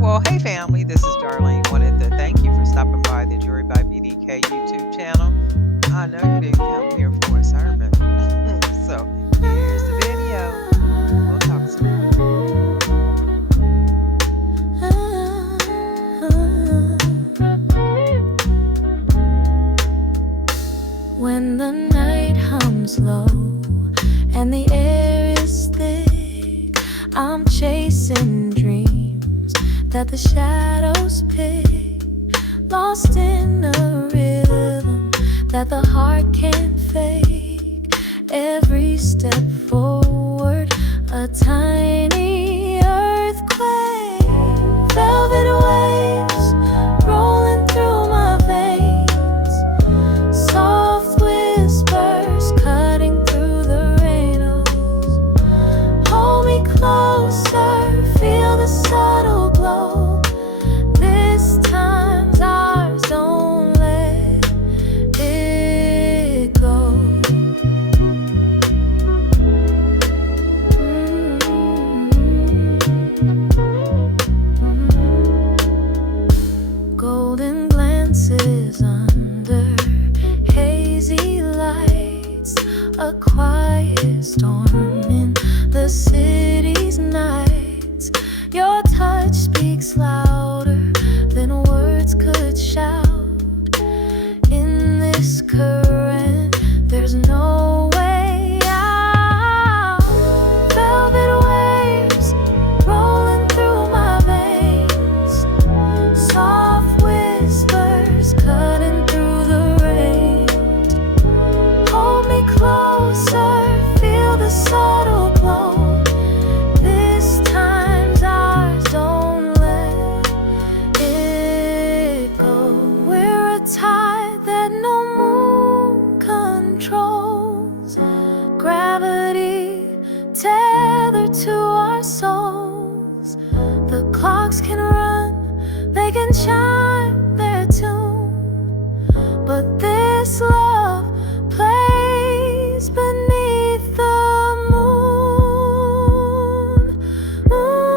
Well, hey family, this is Darlene. Wanted to thank you for stopping by the Jury by BDK YouTube channel. I know you didn't come here for a sermon. So here's the video. We'll talk soon. When the night hums low and the air is thick, I'm chasing dreams that the shadows pick, lost in a rhythm that the heart can't fake. Every step forward, a tiny earthquake, velvet waves rolling through my veins, soft whispers cutting through the rainbows. Hold me closer, feel the subtle glow. This time's ours, don't let it go. Golden glances under hazy lights, a quiet storm in the city's nights. Your touch speaks louder than words could shout. In this current, there's no way out. Velvet waves rolling through my veins, soft whispers cutting through the rain. Hold me closer, feel the subtle glow. This time's ours, don't let it go. We're a tide that no moon controls, gravity tethered to our souls. The clocks can run, they can chime their tune, but this love plays beneath the moon. Ooh.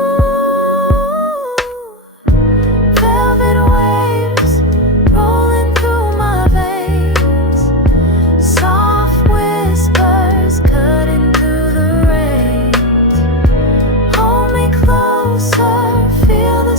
Velvet waves rolling through my veins, soft whispers cutting through the rain. Hold me closer, feel the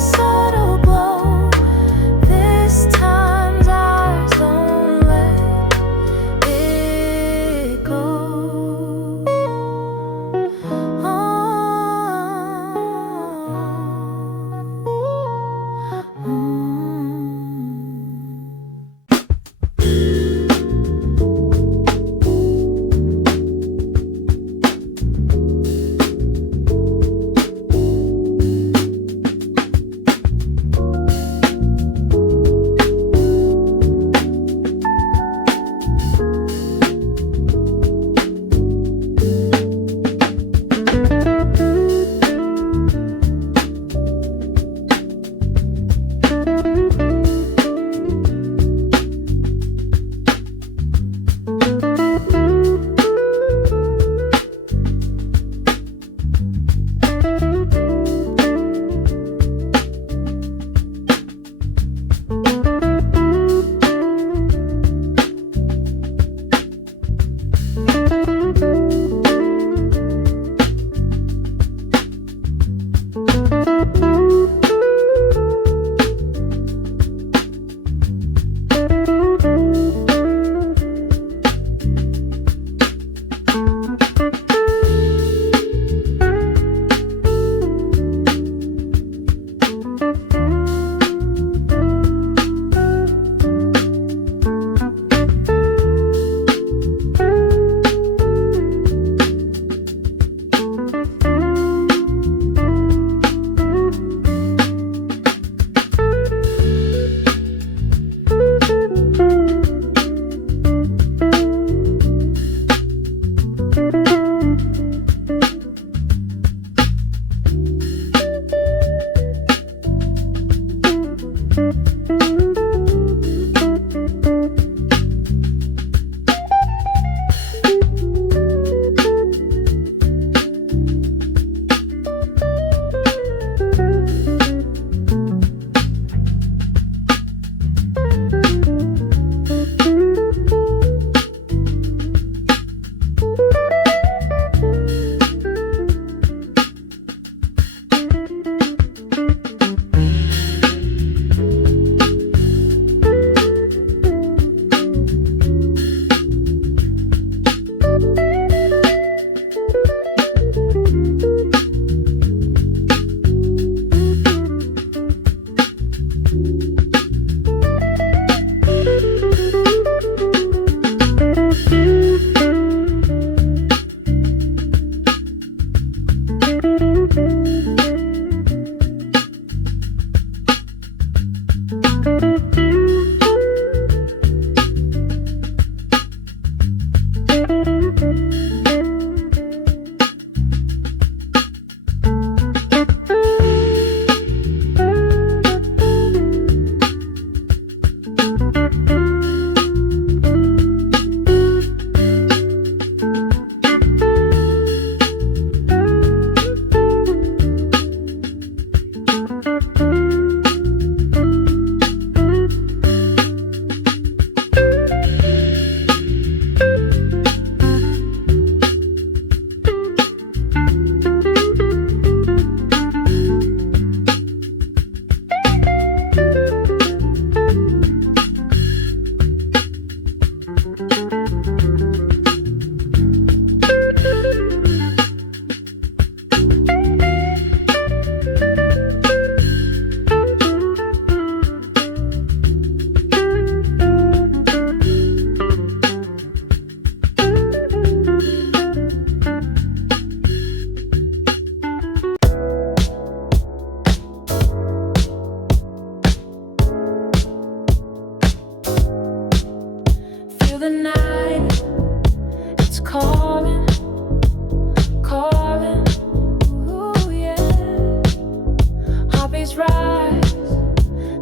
Trees rise,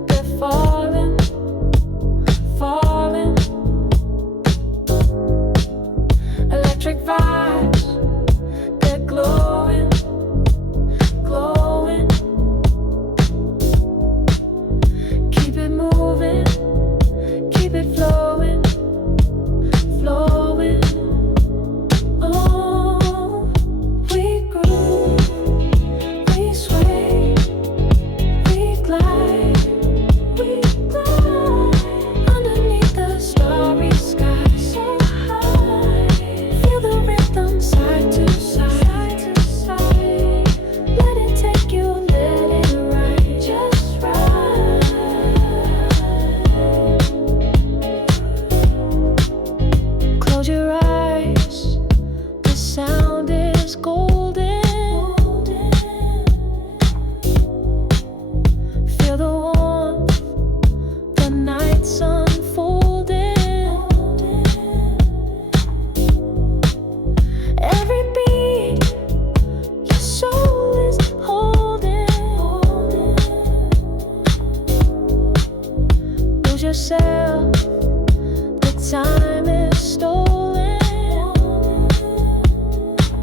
they're falling, falling. Electric vibes, they're glowing, glowing. Keep it moving, keep it flowing, flowing. Oh, we groove, we sway, we glide, underneath the starry sky so high. Feel the rhythm side to side, to side. Let it take you, let it ride, just ride. Close your eyes, the sound is golden. Feel the warmth, the night's unfolding. Every beat, your soul is holding. Lose yourself, the time is stolen.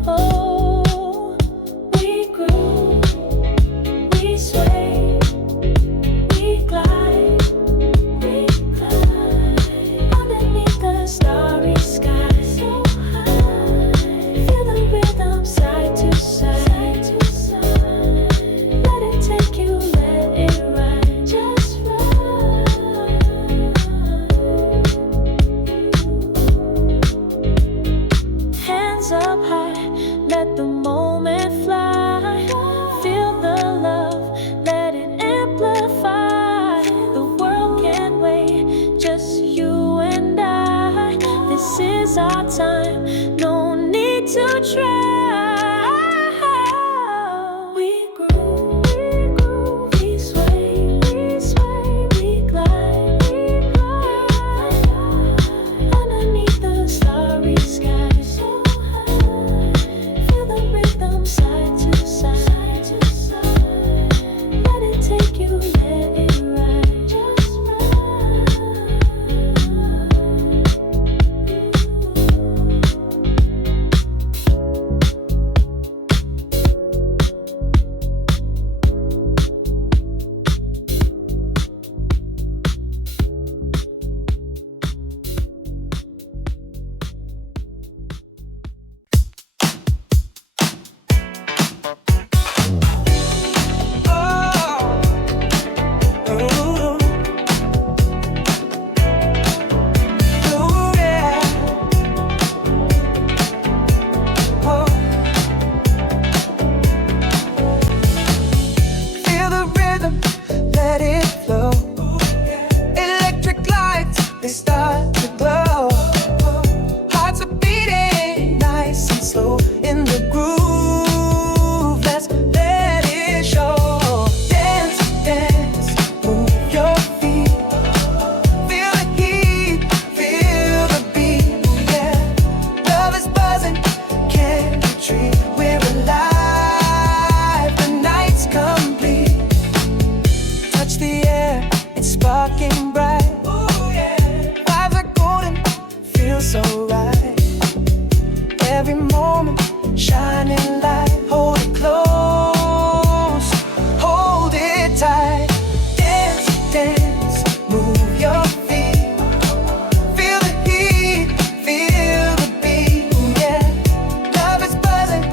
Oh, we groove, we sway, we glide, underneath the starry sky so high. Feel the rhythm side to side, to side. Let it take you, let it ride, just ride. Hands up high, let the moment fly. Feel the love, let it amplify. The world can't wait, just you and I. This is our time, no need to try. We groove, we sway, we glide, underneath the starry sky so high. Feel the rhythm side to side, to side. Let it take you, let it ride, just ride. Feel the rhythm, let it flow. Electric lights, they start to glow. Hearts are beating nice and slow in the groove. Let's let it show. Dance, dance, move your feet. Feel the heat, feel the beat. Yeah, love is buzzing, can't retreat. We're alive, the night's complete. Touch the air, it's sparking bright. Vibes are golden, feel so right. Every moment, shining light. Hold it close, hold it tight. Dance, dance, move your feet. Feel the heat, feel the beat. Yeah, love is buzzing,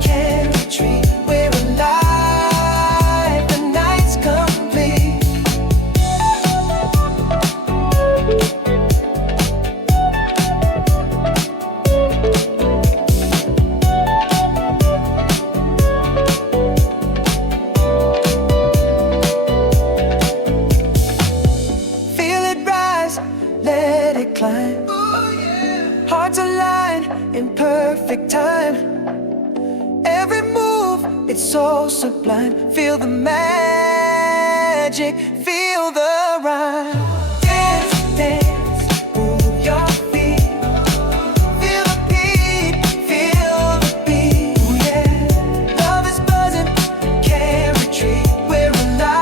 can't retreat. We're alive, the night's complete. Feel it rise, let it climb. Hearts align in perfect time. Every move, it's so sublime. Feel the magic, feel the rhyme. Dance, dance, move your feet. Feel the beat, feel the beat. Yeah, love is buzzing, can't retreat. We're alive.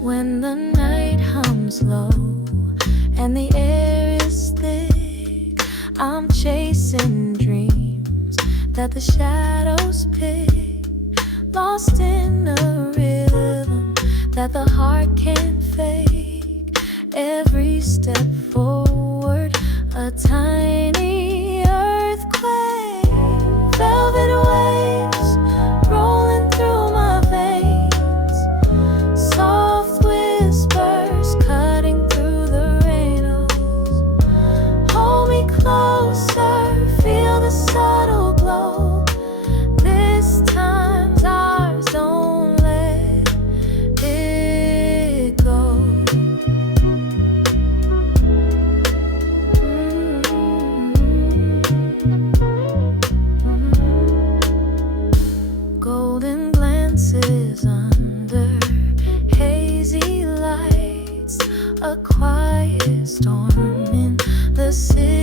When the night hums low and the air is thick, I'm chasing dreams that the shadows pick, lost in a rhythm that the heart can't fake. Every step forward, a tiny earthquake, velvet waves rolling through my veins, soft whispers cutting through the rainbows. Hold me closer, feel the subtle glow. This time's ours, don't let it go. Golden glances under hazy lights, a quiet storm in the city.